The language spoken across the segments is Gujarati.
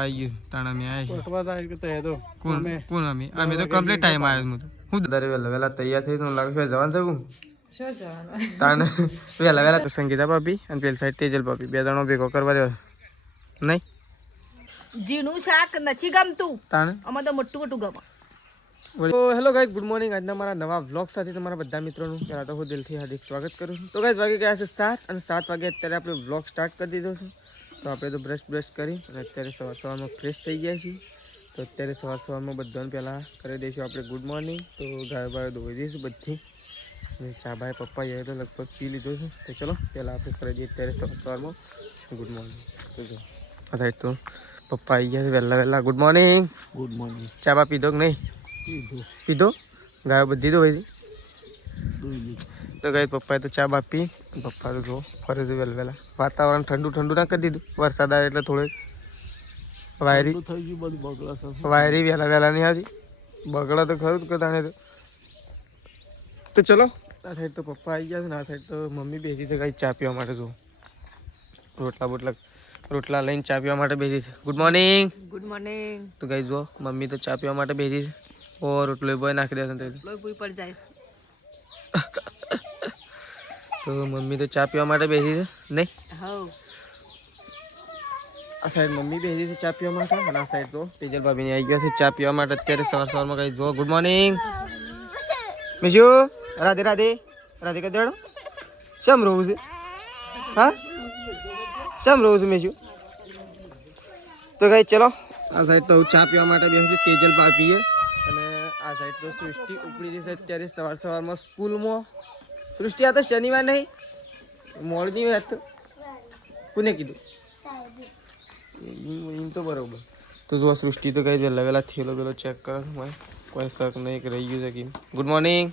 आई ताना में आए कोटवा था इसके तय तो कौन हमें तो कंप्लीट टाइम आया मुझे હું દર વેલા વેલા તૈયાર થઈ તો લાગે છે જવાન શકું શું જવાનું તાને વેલા વેલા તો સંગીતા ભાભી અને પેલી સાઈડ તેજલ ભાભી બે જણો ભેગો કરવા રહ્યો નહીં જીનું શાક નથી ગમતું તાને આમાં તો મોટું મોટું ગમે તો હેલો ગાઈઝ ગુડ મોર્નિંગ આજના મારા નવા વ્લોગ સાથે તમારા બધા મિત્રોનું પહેલાં તો હું દિલથી હાર્દિક સ્વાગત કરું છું તો ગાઈઝ વાગે ગયા છે 7 અને 7 વાગે અત્યારે આપણે વ્લોગ સ્ટાર્ટ કરી દીધો છે તો આપણે તો બ્રશ કરી અને અત્યારે સવારમાં ફ્રેશ થઈ ગયા છીએ તો અત્યારે સવારમાં બધાને પહેલાં કરી દઈશું આપણે ગુડ મોર્નિંગ તો ગાય બાય ધોઈ દઈશું બધી અને ચા બાય પપ્પા એ તો લગભગ પી લીધો છે તો ચલો પહેલાં આપણે કરી દઈએ અત્યારે સવારમાં ગુડ મોર્નિંગ તો જો આ સાઈડ તો પપ્પા આવી ગયા છે વહેલા ગુડ મોર્નિંગ ચા બા પીધો કે નહીં પીધો ગાયો બધી તો હોય તો ગાય પપ્પાએ તો ચા બા પી પપ્પા તો જો ફરે છે વહેલા વાતાવરણ ઠંડુ ના કરી દીધું વરસાદ આવે એટલે થોડું વાયરી વહેલા નહીં આવી બગડા તો ખરું જ કદાણે તો ચલો આ સાઈડ તો પપ્પા આવી ગયા છે ને આ સાઈડ તો મમ્મી બેસી છે કાંઈ ચા પીવા માટે જો રોટલા લઈને ચા પીવા માટે બેસી છે ગુડ મોર્નિંગ તો ગાઈ જો મમ્મી તો ચા પીવા માટે બેસી છે ઓ રોટલો બોય નાખી દે તો મમ્મી તો ચા પીવા માટે બેસી છે નહીં આ સાઈડ મમ્મી બેસી છે ચા પીવા માટે અને આ સાઈડ તો તેજલ ભાભીને આવી ગયા છે ચા પીવા માટે અત્યારે સવારમાં કઈ જો ગુડ મોર્નિંગ મિશુ રાધે કરી દેડો શમ રહું છે હા શમ રહું છું મિશુ તો કઈ ચલો આ સાઈડ તો ચા પીવા માટે બેસી છે તેજલ ભાભીએ અને આ સાઈડ તો સૃષ્ટિ ઉપડી જશે અત્યારે સવારમાં સ્કૂલમાં સૃષ્ટિ આ તો શનિવાર નહીં મોડની વાત તો કોને કીધું એમ તો બરોબર તો જો સૃષ્ટિ તો કઈ વહેલા થયેલો પેલો ચેક કરો કોઈ શક નહીં રહી ગયું છે કે ગુડ મોર્નિંગ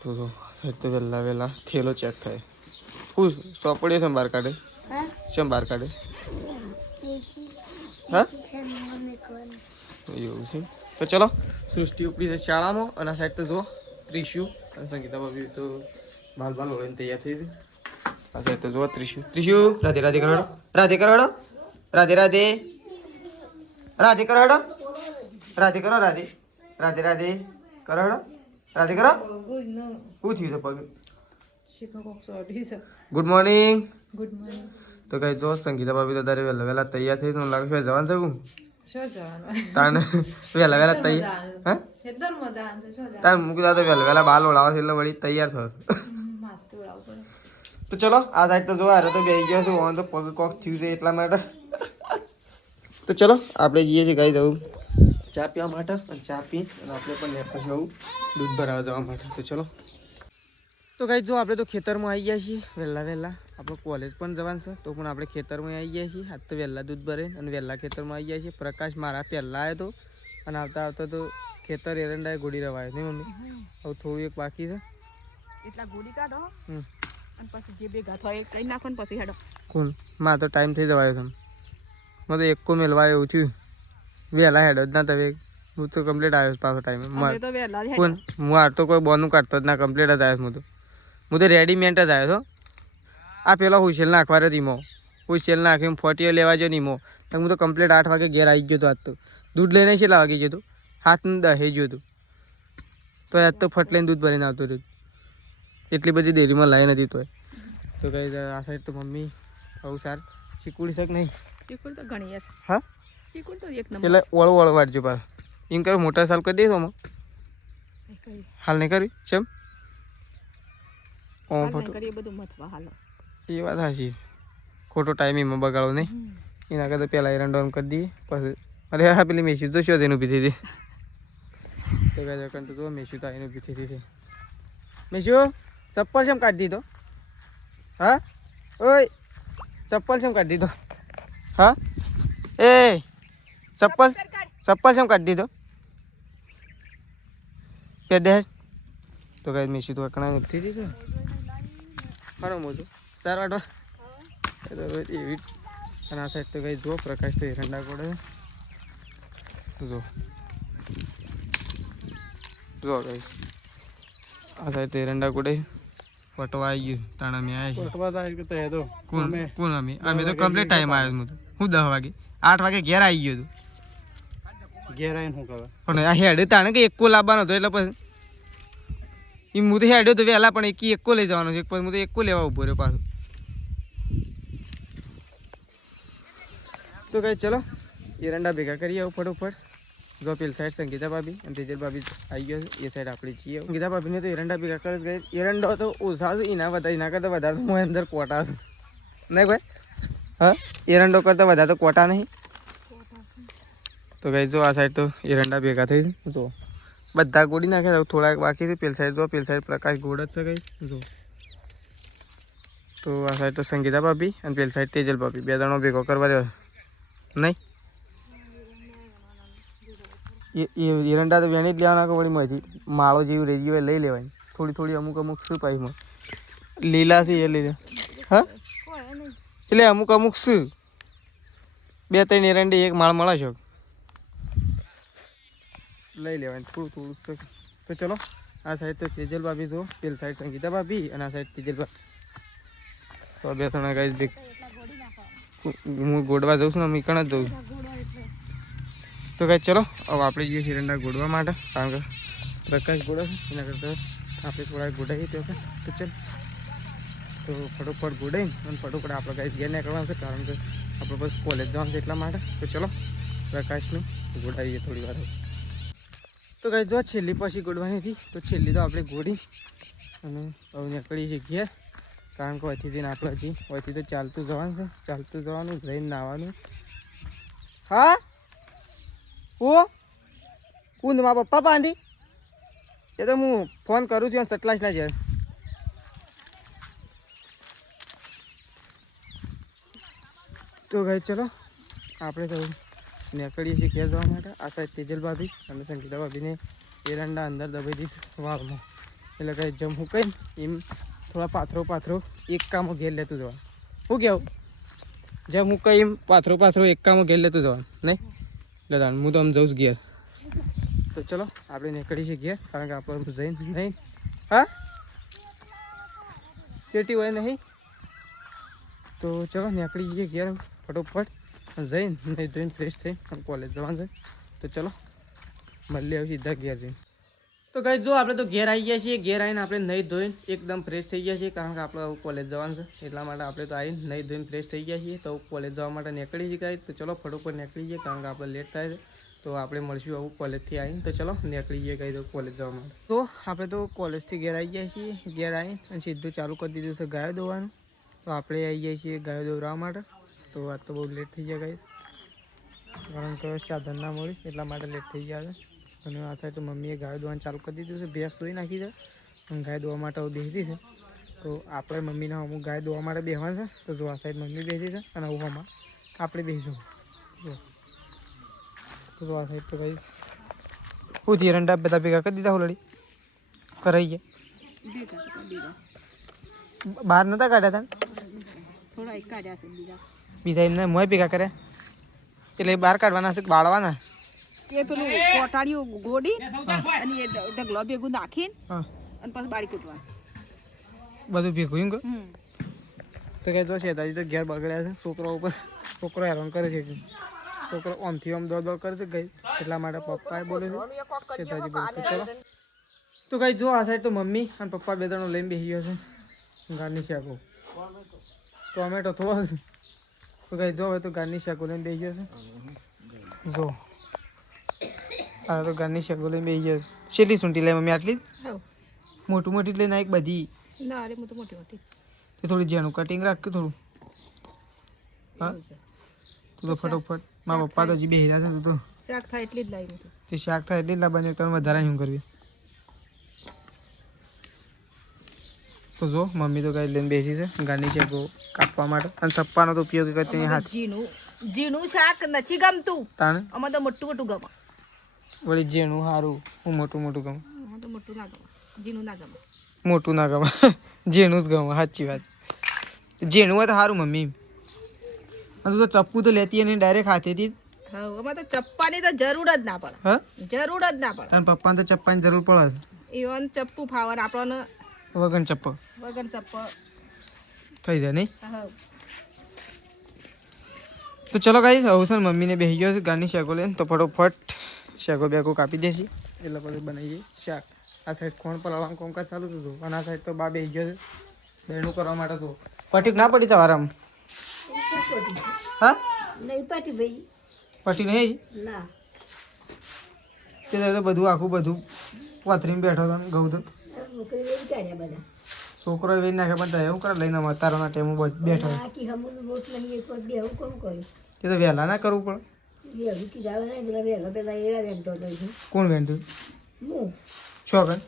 તો જો સાહેબ તો વહેલા થયેલો ચેક થાય હું સોપડ્યો છે બહાર કાઢે શેમ બહાર કાઢે હા એવું છે તો ચલો સૃષ્ટિ ઉપડી છે શાળામાં અને આ સાઈડ તો જો ત્રિશુ અને સંગીતા ભાભી તો બાલ હોઈને તૈયાર થઈ છે આ સાઈડ તો જો ત્રિશુ રાધે કરાડો રાધે કરો રાધે કરો શું થયું છે પગ ગુડ મોર્નિંગ તો કઈ જો સંગીતા ભાભી તો તારે વહેલા તૈયાર થઈ તો લાગે છે જવાન શકું તાને વહેલા તૈયાર હા તાને મૂકી દા તો વહેલા બાલ ઓળાવા છે એટલે વળી તૈયાર થયો તો ચલો આ સાઈડ તો જોવા તો બેસી ગયો છું તો પગ કોક થયું છે એટલા માટે તો ચલો આપણે જઈએ છીએ ગાઈ જવું ચા પીવા માટે અને ચા પી અને આપણે પણ લેપટોપ જવું દૂધ ભરાવા જવા માટે તો ચલો તો ગાઈ જો આપણે તો ખેતરમાં આવી ગયા છીએ વહેલા આપણે કોલેજ પણ જવાનું છે તો પણ આપણે ખેતરમાં આવી ગયા છીએ આજ તો વહેલા દૂધ ભરે અને વહેલા ખેતરમાં આવી ગયા છીએ પ્રકાશ મારા પહેલાં આવ્યો હતો અને આવતા તો ખેતર એરંડાએ ગોળી રવાયો નહીં મમ્મી હવે થોડું એક બાકી છે એટલા ગોળી કાઢો અને પછી જે ભેગા થાય કઈ નાખો ને પછી હેડો કોણ માં તો ટાઈમ થઈ જવાયો છે મને તો એકો મેળવા એવું થયું વહેલા હેડો જ ના તમે હું તો કમ્પ્લીટ આવ્યો પાછો ટાઈમે કોણ હું હાર તો કોઈ બોનું કાઢતો જ ના કમ્પ્લીટ જ આવ્યો હું તો રેડીમેડ જ આવ્યો છો આ પેલો હુશેલ નાખવા રહ્યો ધીમો હુશેલ નાખી ફોટીઓ લેવા જો નીમો હું તો કમ્પ્લીટ 8 વાગે ઘેર આવી ગયો હતો આજ તો દૂધ લઈને છેલ્લા વાગે ગયો હતો હાથને દહે ગયો હતો તો આજ તો ફટ લઈને દૂધ ભરીને આવતો રહ્યો એટલી બધી ડેરીમાં લાવી નથી તો કઈ આ સાઈડ તો મમ્મી બહુ સારું શીકુડી શક નહીં ચીકુડ તો ઘણી હશે હા ચીકુડ તો એક નંબર એટલે ઓળો વાટજો પાર એમ કહ્યું મોટા સાલ કરી દઈશું આમાં હાલ નહીં કરી ચેમ એ વાત સાચી ખોટો ટાઈમ એમાં બગાડો નહીં એના કરતાં પહેલાં એરંડોન કરી દઈએ પછી અરે હા પેલી મેસી તો શું તેને ઊભી થઈ હતી તો કહે તો જો મેસી તો આવીને ઊભી થઈ હતી મેસુ ચપ્પલ શેમ કાઢી દીધો હા ઓય ચપ્પલ શેમ કાઢી દીધો હા એ ચપ્પલ શેમ કાઢી દીધો કે દે તો કઈ મેસી તો કણા ઊભી થઈ હતી ખરો મોજો સાર વાટવા એવી અને આ સાઈડ તો કઈ જો પ્રકાશ તો એરંડા કોડે જો કઈ આ સાઈડ તો એરંડા કોડે ફોટો આવી ગયું તાણ અમે આવ્યા પટવા થાય કે તે તો કોણ અમે કોણ અમે તો કમ્પ્લીટ ટાઈમ આવ્યો હું તો હું 10 વાગે 8 વાગે ઘેર આવી ગયો હતો ઘેર આવીને શું કરવા પણ આ હેડે તાણે કે એકો લાવવાનો હતો એટલે પછી હું તો હેડ્યો તો વહેલા પણ એકો લઈ જવાનો છે પછી હું તો એકો લેવા ઉભો રહ્યો પાછો તો કઈ ચલો એરંડા ભેગા કરીએ આવું ફટોફટ જો પેલી સાઈડ સંગીતા ભાભી અને તેજલ ભાભી આવી ગયો છે એ સાઈડ આપણી છીએ સંગીતા ભાભીને તો એરંડા ભેગા કરે ગઈ એરંડો તો ઓછા છે એના કરતાં વધારે તો હું અંદર કોટા છે નહીં કોઈ હા એરંડો કરતાં વધારે તો કોટા નહીં તો કઈ જો આ સાઈડ તો એરંડા ભેગા થઈ જો બધા ગોળી નાખ્યા થોડાક બાકી છે પેલી સાઈડ જો પેલી સાઈડ પ્રકાશ ગોળ જ છે કઈ જો તો આ સાઈડ તો સંગીતા ભાભી અને પેલી સાઈડ તેજલ ભાભી બે જણો ભેગો કરવા રહ્યો નહીં એરંડા તો વેણી જ લેવાના કે વળી માંથી માળો જેવું રહી ગયું લઈ લેવાની થોડી થોડી અમુક શું પાઈમાં લીલા છે એ લઈ લે હા એટલે અમુક શું 2-3 એરંડી એક માળ મળે છે લઈ લેવાની થોડું તો ચલો આ સાઈડ તો તેજલ ભાભી જો પેલી સાઈડ સંગીતા ભાભી અને આ સાઈડ તેજલ ભાભી તો 2-3 ગાઈસ હું ગોડવા જાઉં છું ને અમે કણ જ જાઉં છું તો કઈ ચલો હવે આપણે જઈએ એરંડા ગોડવા માટે કારણ કે પ્રકાશ ગોળો છે એના કરતાં આપણે થોડા ગોડાઈએ તો ચાલ તો ફટોફટ ગોડાઈને અને ફટોફટ આપણે કાંઈ ઘેર નીકળવાનું છે કારણ કે આપણે બસ કોલેજ જવાનું છે એટલા માટે તો ચલો પ્રકાશનું ગોડાઈએ થોડી વાર તો કાંઈ જો છેલ્લી પછી ગોડવાની હતી તો છેલ્લી તો આપણે ગોડી અને હવે નીકળીએ છીએ ઘેર કારણ કે અહીંથી જઈને આપણે હજી અહીંથી તો ચાલતું જવાનું જઈને નાહવાનું હા કોણ મારા પપ્પા પાંડી એ તો હું ફોન કરું છું સટલાશ ના જાય તો ગઈ ચલો આપણે તો નીકળીએ છીએ ઘેર જવા માટે આ સાઈડ તેજલ ભાભી અને સંગીતા ભાભીને એરંડા અંદર દબાઈ દઈશ વાળમાં એટલે કંઈ જમ હું કહીને એમ થોડા પાથરો એક કામો ઘેર લેતું જવાનું શું કહેવું જેમ હું કઈ એમ પાથરો એક કામો ઘેર લેતું જવાનું નહીં એટલે હું તો આમ જઉં ઘેર તો ચલો આપણે નીકળી છીએ ઘેર કારણ કે આપણે જઈને નહીં હા પેટી હોય નહીં તો ચલો નીકળી જઈએ ઘેર ફટોફટ જઈને નહીં ધોઈને ફ્રેશ થઈ અને કોલેજ જવાનું છે તો ચલો મળીએ આવી સીધા ઘેર જઈને તો કઈ જો આપણે તો ઘેર આવી ગયા છીએ ઘેર આવીને આપણે નહીં ધોઈને એકદમ ફ્રેશ થઈ ગયા છીએ કારણ કે આપણે કોલેજ જવાનું છે એટલા માટે આપણે તો આવીને નહીં ધોઈને ફ્રેશ થઈ ગયા છીએ તો કોલેજ જવા માટે નીકળી છીએ કાંઈ તો ચલો ફટોફટ નીકળી જઈએ કારણ કે આપણે લેટ થાય છે તો આપણે મળશું આવું કોલેજથી આવીને તો ચલો નીકળી જઈએ કંઈ તો કોલેજ જવા માટે તો આપણે તો કોલેજથી ઘેર આવી ગયા છીએ ઘેર આવીને અને સીધું ચાલુ કરી દીધું છે ગાયો દોવાનું તો આપણે આવી ગયા છીએ ગાયો દોરવા માટે તો આ તો બહુ લેટ થઈ ગયા ગાઈસ કારણ કે સાધન ના મળ્યું એટલા માટે લેટ થઈ ગયા છે અને આ સાઈડ તો મમ્મીએ ગાયો દોવાનું ચાલુ કરી દીધું છે ભેંસ દોઈ નાખી છે અને ગાય દોવા માટે હવે બેસી છે તો આપણે મમ્મીને અમુક ગાય દોવા માટે બેસવાનું છે તો જો આ સાઈડ મમ્મી બેસી છે અને આમાં આપણે બેસીશું જો આ સાઈડ તો ગાઈસ હું એરંડા બધા ભેગા કરી દીધા ઓલરેડી કરાઈ ગયા બહાર નતા કાઢ્યા હતા બીજા એમને મોય ભેગા કર્યા એટલે બહાર કાઢવાના છે બાળવાના એ પેલું કોટાડીઓ ગોડી અને એ ઢગલો ભેગું નાખીને અને પછી બાળી કૂટવાનું બધું ભેગું એમ તો કે જો શેતાજી તો ઘેર બગડ્યા છે છોકરો હેરાન કરે છે છોકરો આમથી આમ દોડ કરે છે ગઈ એટલા માટે પપ્પાએ બોલે છે શેતાજી બોલે તો ચલો તો કઈ જો આ સાઈડ તો મમ્મી અને પપ્પા બે ત્રણ લઈને બેસી ગયો છે ગારની શાકો ટોમેટો થોડો છે તો કઈ જો હવે તો ગારની શાકો લઈને બેસી ગયો છે જો હા તો ગારની શાકો લઈને બેસી ગયો કેટલી સૂંટી લે મમ્મી આટલી મોટી લઈને એક બધી ના અરે મોટી મોટી તે થોડી જેનું કટિંગ રાખ કે થોડું હા તું તો ફટોફટ મારા પપ્પા તો હજી બેસી રહ્યા છે તો શાક થાય એટલી જ લાવી તે શાક થાય એટલી જ લાવવાની તમે વધારે શું કરવી તો જો મમ્મી તો કઈ લઈને બેસી છે ગાની છે કાપવા માટે અને સપ્પાનો તો ઉપયોગ કરતી હાથ જીનું શાક નથી ગમતું તાણે અમારે તો મોટું ગમે વળી જેનું સારું હું મોટું ગમે તો મોટું ના ગમે જીનું ના ગમે મોટું ના ગમે જેનું જ ગમે સાચી વાત જેનું હોય તો સારું મમ્મી અને તું તો ચપ્પુ તો લેતી અને ડાયરેક્ટ હાથેથી હા અમારે તો ચપ્પાની તો જરૂર જ ના પડે હા જરૂર જ ના પડે અને પપ્પાને તો ચપ્પાની જરૂર પડે ઈવન ચપ્પુ ફાવર આપણને વગર ચપ્પલ વગર ચપ્પલ થઈ જાય નહીં. હા તો ચલો ગાઈસ હવે છે ને મમ્મીને બેસી ગયો છે ગાની શાકો લઈને, તો ફટોફટ શાકો બેકો કાપી દેશે એટલે પછી બનાવીએ શાક. આ સાઈડ કોણ પલાળવાનું કામકાજ ચાલુ હતું અને આ સાઈડ તો બા બેસી ગયો છે બેનું કરવા માટે. તો પટીક ના પડી તમારામ? હા નહીં પાટી ભાઈ પટી નહીં ના તે તો બધું આખું બધું પાથરીને બેઠો હતો ને ઘઉં તો છોકરો વેઈ નાખે પણ એવું કરે લઈને તારાના ટેમો બેઠો. તે તો વહેલા ના કરવું પડે. કોણ વેંધું છોકન?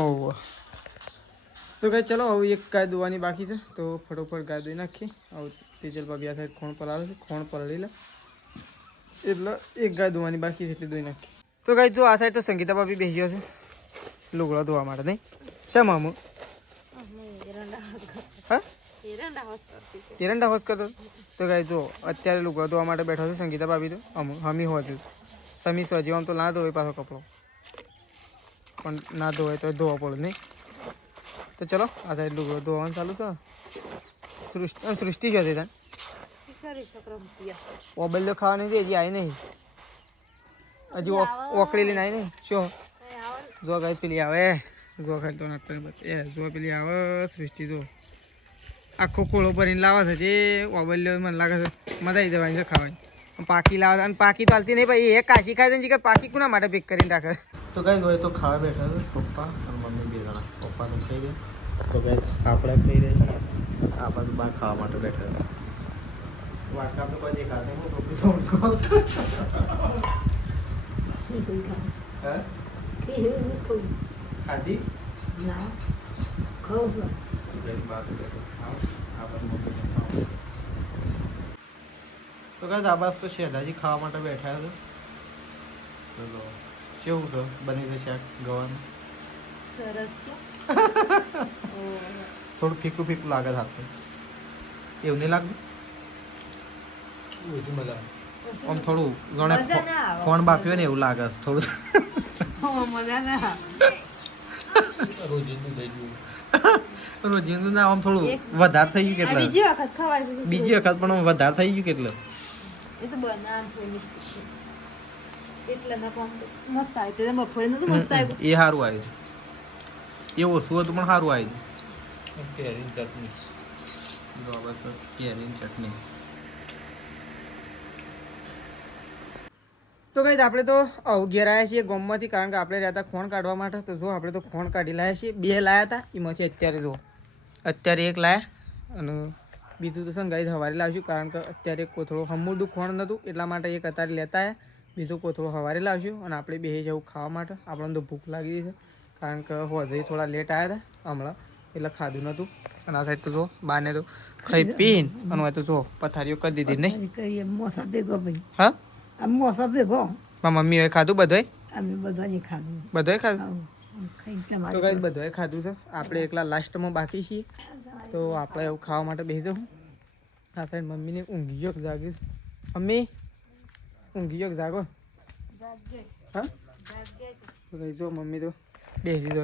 ઓહ તો કઈ ચલો હવે એક ગાય દોવાની બાકી છે તો ફટોફટ ગાય દોઈ નાખીએ. હવે તેજલ ભાભી આ સાઈડ ખોણ પલાળે છે, ખોણ પલાળી લે એટલે એક ગાય ધોવાની બાકી છે એટલે ધોઈ નાખી. તો ગાય જો આ સાઈડ તો સંગીતા ભાભી બેસી ગયો છે લુગડા ધોવા માટે. નહીં શા મામુ? હા એરંડા હોશ કરતો. તો ગાય જો અત્યારે લુગડા ધોવા માટે બેઠો છે સંગીતા ભાભી. તો હમી હોજુ સમી સજી આમ તો ના ધોવાય પાછો કપડો, પણ ના ધોવાય તો ધોવા પડે નહીં. તો ચલો આ સાઈડ લુગડો ધોવાનું ચાલુ છે. સૃષ્ટિ ક્યાં છે? ઓબલ્યો ખાવા નહીં દે હજી આવી નહીં, હજી ઓકળી લઈને આવી નહીં. શું જો ગાય પેલી આવે જો ખાલી તો એ જો પેલી આવે સૃષ્ટિ જો આખો ખોળો ભરીને લાવે છે. જે ઓબલ્યો મને લાગે છે મજા આવી જવાની છે ખાવાની. પાકી લાવે અને પાકી તો હાલતી નહીં ભાઈ, એ કાશી ખાય છે પાકી કોના માટે પેક કરીને રાખે. તો ગાય હોય તો ખાવા બેઠા છે પપ્પા અને મમ્મી બે જણા. પપ્પા તો ખાઈ રહ્યા, તો ગાય આપણે ખાઈ રહ્યા, આ બાજુ બહાર ખાવા માટે બેઠા છે. વાટકા તો કોઈ દેખાતા નહીં, તો પીસો ખાધી તો ગાય આબાસ તો શેદાજી ખાવા માટે બેઠા છે. ચલો કેવું છે બની છે શાક ગવાનું? થોડું ફીકું ફીકું લાગે હાથે, એવું નહીં લાગતું? આમ થોડું જાણે ફોન બાફ્યો ને એવું લાગે થોડું. રોજિંદુ ના આમ થોડું વધારે થઈ ગયું કેટલે બીજી વખત પણ વધારે થઈ ગયું કેટલે. એ સારું આવ્યું, એ ઓછું હતું પણ સારું આવ્યું. કેરીની ચટણી. તો કઈ આપણે તો ઘેર આવ્યા છીએ ગામમાંથી, કારણ કે આપણે રહેતા ખોણ કાઢવા માટે. તો જો આપણે તો ખોણ કાઢી લાવ્યા છીએ, 2 લાવ્યા હતા એમાંથી અત્યારે જો અત્યારે 1 લાવ્યા અને બીજું તો છે ને ગાઈ સવારે લાવશું, કારણ કે અત્યારે કોથળો હમુરદું ખોણ નહોતું એટલા માટે એક અત્યારે લેતા આવ્યા, બીજું કોથળો સવારે લાવશું. અને આપણે બેસી જવું ખાવા માટે, આપણને તો ભૂખ લાગી છે કારણ કે હોજે થોડા લેટ આવ્યા હતા હમણાં એટલે ખાધું નહોતું. અને આ સાઈડ તો જો બાને તો ખાઈ પીને અને તો જો પથારીઓ કરી દીધી નહીં. હા મમ્મી હવે ખાધું બધાય? બધાય ખાધું. તો કઈ બધાએ ખાધું છે, આપણે એકલા લાસ્ટમાં બાકી છીએ. તો આપણે એવું ખાવા માટે બેસી જવું. આ સાઈડ મમ્મીને ઊંઘી ગયો જાગે. મમ્મી ઊંઘી ગયો જાગો? હા તો કઈ જો મમ્મી તો બેસી દો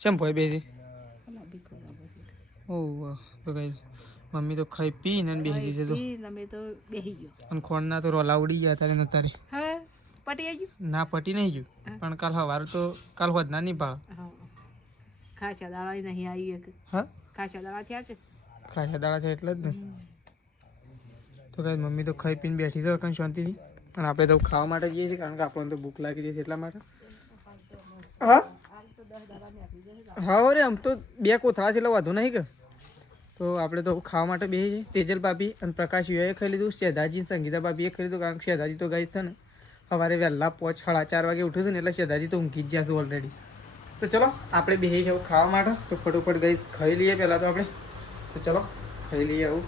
ચમ ભાઈ બેસી. ઓહ તો કઈ મમ્મી તો ખાઈ પીને બેસી જશે. અને ખોણના તો રોલા ઉડી ગયા તારે નતારે. ના પટી નહીં ગયું પણ કાલ સવારે તો કાલ હોદના નહીં ભાવ. ખાસા દાડા નહીં આવી. હા ખાસા દાડા થયા છે. ખાસા દાડા છે એટલે જ ને. તો કઈ મમ્મી તો ખાઈ પીને બેઠી છે કંઈ શાંતિથી. અને આપણે તો ખાવા માટે જઈએ છીએ કારણ કે આપણને તો ભૂખ લાગી જશે એટલા માટે. હા હા રે આમ તો 2 કોથળા છે એટલે વાંધો નહીં કે. તો આપણે તો ખાવા માટે બેસી છીએ. તેજલ ભાભી અને પ્રકાશ યુએ ખાઈ લીધું, શેધાજી સંગીતા ભાભીએ ખાઈ લીધું, કારણ કે શેધાજી તો ગઈ છે ને સવારે વહેલા 4:30 વાગે ઉઠ્યું છે ને એટલે શેધાજી તો ઊંઘી જ ગયા છે ઓલરેડી. તો ચલો આપણે બેસી જવું ખાવા માટે. તો ફટોફટ ગઈ ખાઈ લઈએ પહેલાં તો આપણે. તો ચલો ખાઈ લઈએ આવું